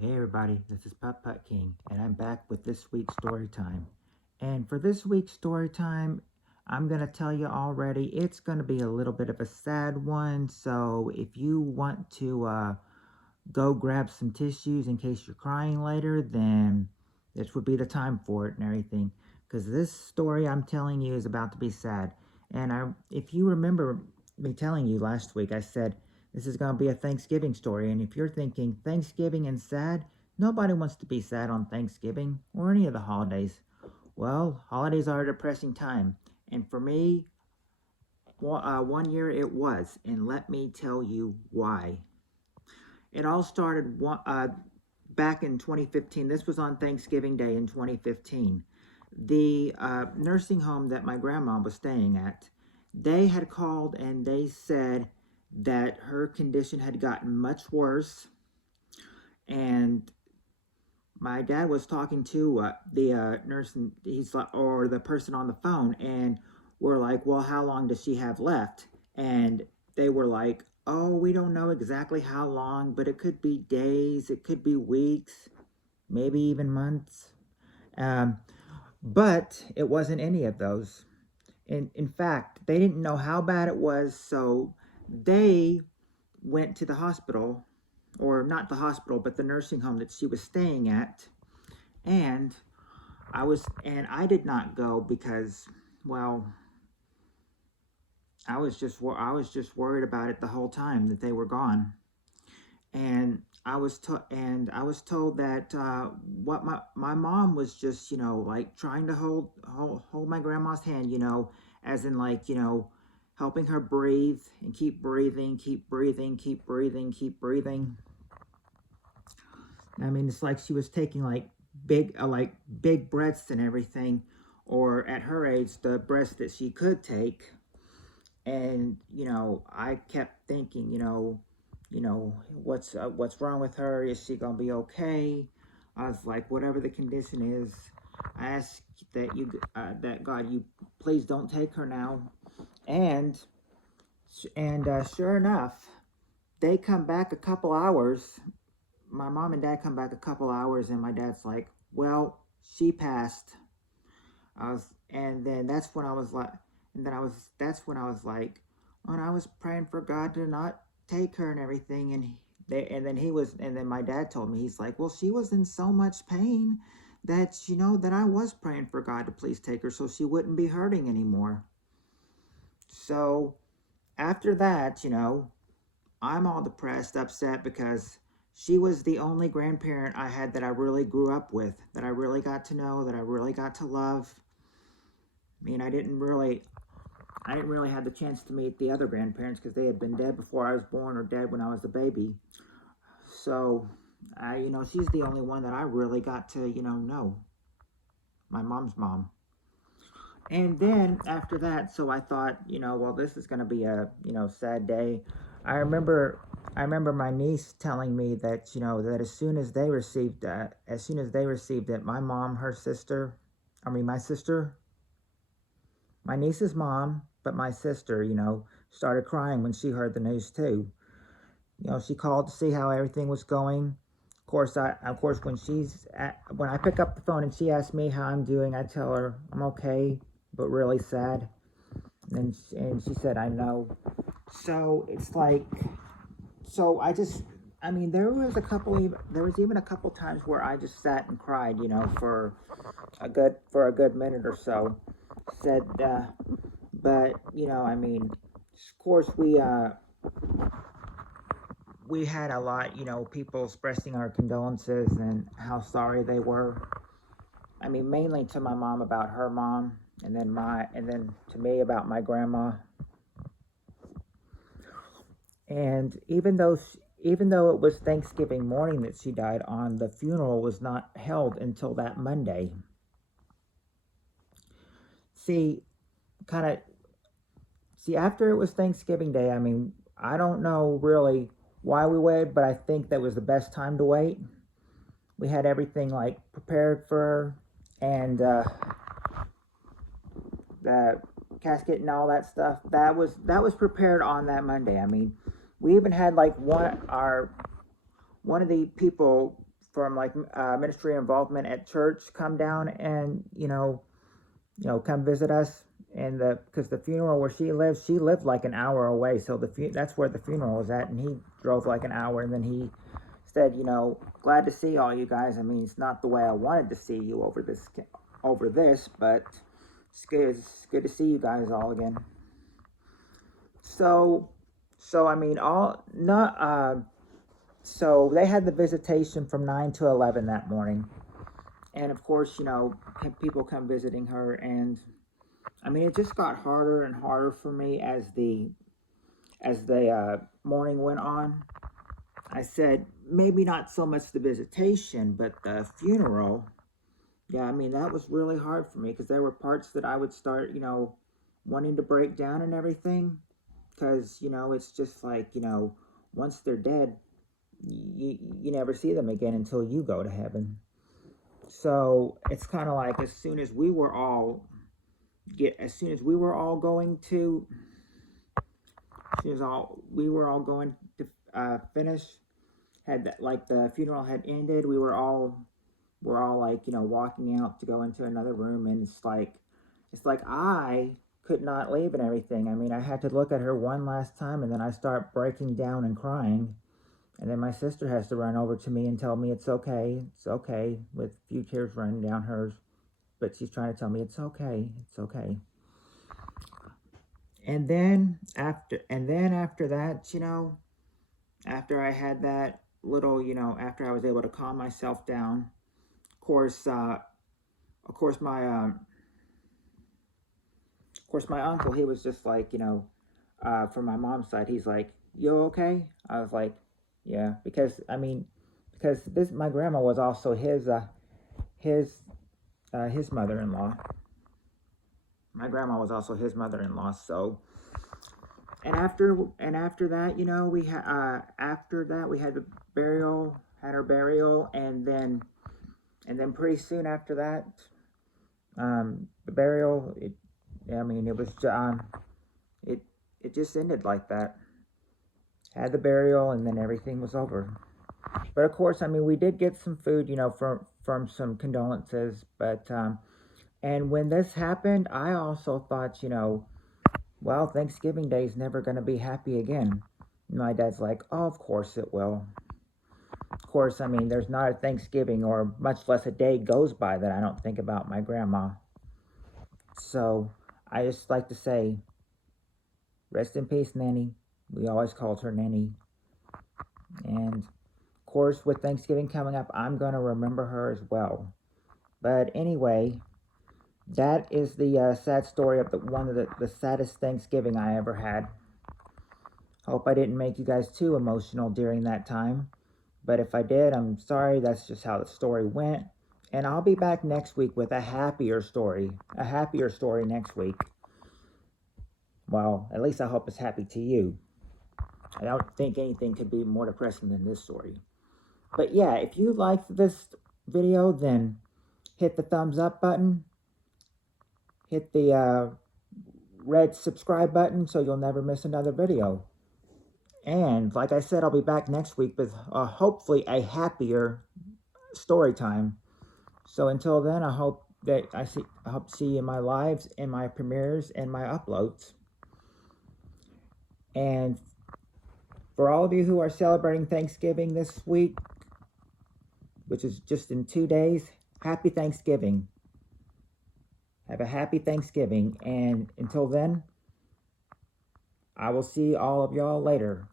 Hey everybody, this is Putt Putt King, and I'm back with this week's story time. And for this week's story time, I'm going to tell you already, it's going to be a little bit of a sad one. So if you want to go grab some tissues in case you're crying later, then this would be the time for it and everything. Because this story I'm telling you is about to be sad. And if you remember me telling you last week, I said this is going to be a Thanksgiving story. And if you're thinking Thanksgiving and sad, nobody wants to be sad on Thanksgiving or any of the holidays. Well, holidays are a depressing time. And for me, one year it was. And let me tell you why. It all started back in 2015. This was on Thanksgiving Day in 2015. The nursing home that my grandma was staying at, they had called and they said that her condition had gotten much worse. And my dad was talking to the nurse, and he's like, or the person on the phone, and we're like, well, how long does she have left? And they were like, oh, we don't know exactly how long, but it could be days, it could be weeks, maybe even months. Um, but it wasn't any of those. In fact, they didn't know how bad it was, so they went to the hospital, or not the hospital, but the nursing home that she was staying at, and I did not go because, well, I was just worried about it the whole time that they were gone, and I was told that what my mom was just like trying to hold my grandma's hand, as in like helping her breathe and keep breathing, keep breathing, keep breathing, keep breathing. I mean, it's like she was taking like big breaths and everything, or at her age, the breaths that she could take. And I kept thinking, what's wrong with her? Is she gonna be okay? I was like, whatever the condition is, I ask that God, you please don't take her now. And sure enough, they come back a couple hours. My mom and dad come back a couple hours, and my dad's like, well, she passed. And then that's when I was like, and then I was, that's when I was like, when I was praying for God to not take her and everything. And then my dad told me, he's like, well, she was in so much pain that, that I was praying for God to please take her so she wouldn't be hurting anymore. So after that, I'm all depressed, upset because she was the only grandparent I had that I really grew up with, that I really got to know, that I really got to love. I mean, I didn't really have the chance to meet the other grandparents because they had been dead before I was born or dead when I was a baby. So, she's the only one that I really got to, know. My mom's mom. And then after that, so I thought, well, this is going to be a, sad day. I remember, I remember my niece telling me that, that as soon as they received it, my mom, her sister, I mean, my sister, my niece's mom, but my sister, started crying when she heard the news too. She called to see how everything was going. Of course, when I pick up the phone and she asks me how I'm doing, I tell her I'm okay, but really sad. And she said, I know. So it's like, so I just, I mean, there was even a couple times where I just sat and cried, for a good minute or so. Said, but I mean, of course we had a lot, people expressing our condolences and how sorry they were. I mean, mainly to my mom about her mom, and then to me about my grandma. And even though it was Thanksgiving morning that she died on, the funeral was not held until that Monday. See, kind of see after it was Thanksgiving Day. I mean, I don't know really why we waited, but I think that was the best time to wait. We had everything like prepared for her, and the casket and all that stuff. That was prepared on that Monday. I mean, we even had like one of the people from like ministry involvement at church come down and come visit us. And because the funeral where she lived like an hour away, so that's where the funeral was at, and he drove like an hour, and then he said, glad to see all you guys. I mean, it's not the way I wanted to see you over this, but it's good to see you guys all again. So I mean, all not so they had the visitation from 9 to 11 that morning, and of course, people come visiting her, and I mean, it just got harder and harder for me as the morning went on. I said maybe not so much the visitation, but the funeral. Yeah, I mean, that was really hard for me because there were parts that I would start, wanting to break down and everything. Because, it's just like, once they're dead, you never see them again until you go to heaven. So it's kind of like as soon as we were all going to, we were all going to finish, had that, like the funeral had ended, we're all like, walking out to go into another room, and it's like I could not leave and everything. I mean, I had to look at her one last time, and then I start breaking down and crying, and then my sister has to run over to me and tell me it's okay, with a few tears running down hers, but she's trying to tell me it's okay. And then after that, after I had that little, after I was able to calm myself down, of course, my uncle, he was just like, from my mom's side, he's like, "You okay?" I was like, "Yeah," because my grandma was also his mother-in-law. My grandma was also his mother-in-law. So, and after that, we had after that we had the had her burial, and then pretty soon after that, the burial. It was it just ended like that. Had the burial, and then everything was over. But of course, we did get some food, from some condolences. But and when this happened, I also thought, well, Thanksgiving Day is never going to be happy again. My dad's like, "Oh, of course it will." Of course, there's not a Thanksgiving or much less a day goes by that I don't think about my grandma. So I just like to say, rest in peace, Nanny. We always called her Nanny. And of course, with Thanksgiving coming up, I'm going to remember her as well. But anyway, that is the sad story of one of the saddest Thanksgiving I ever had. Hope I didn't make you guys too emotional during that time. But if I did, I'm sorry. That's just how the story went. And I'll be back next week with a happier story. A happier story next week. Well, at least I hope it's happy to you. I don't think anything could be more depressing than this story. But yeah, if you liked this video, then hit the thumbs up button. Hit the red subscribe button so you'll never miss another video. And like I said, I'll be back next week with hopefully a happier story time. So until then, I hope to see you in my lives, in my premieres, and my uploads. And for all of you who are celebrating Thanksgiving this week, which is just in 2 days, happy Thanksgiving. Have a happy Thanksgiving. And until then, I will see all of y'all later.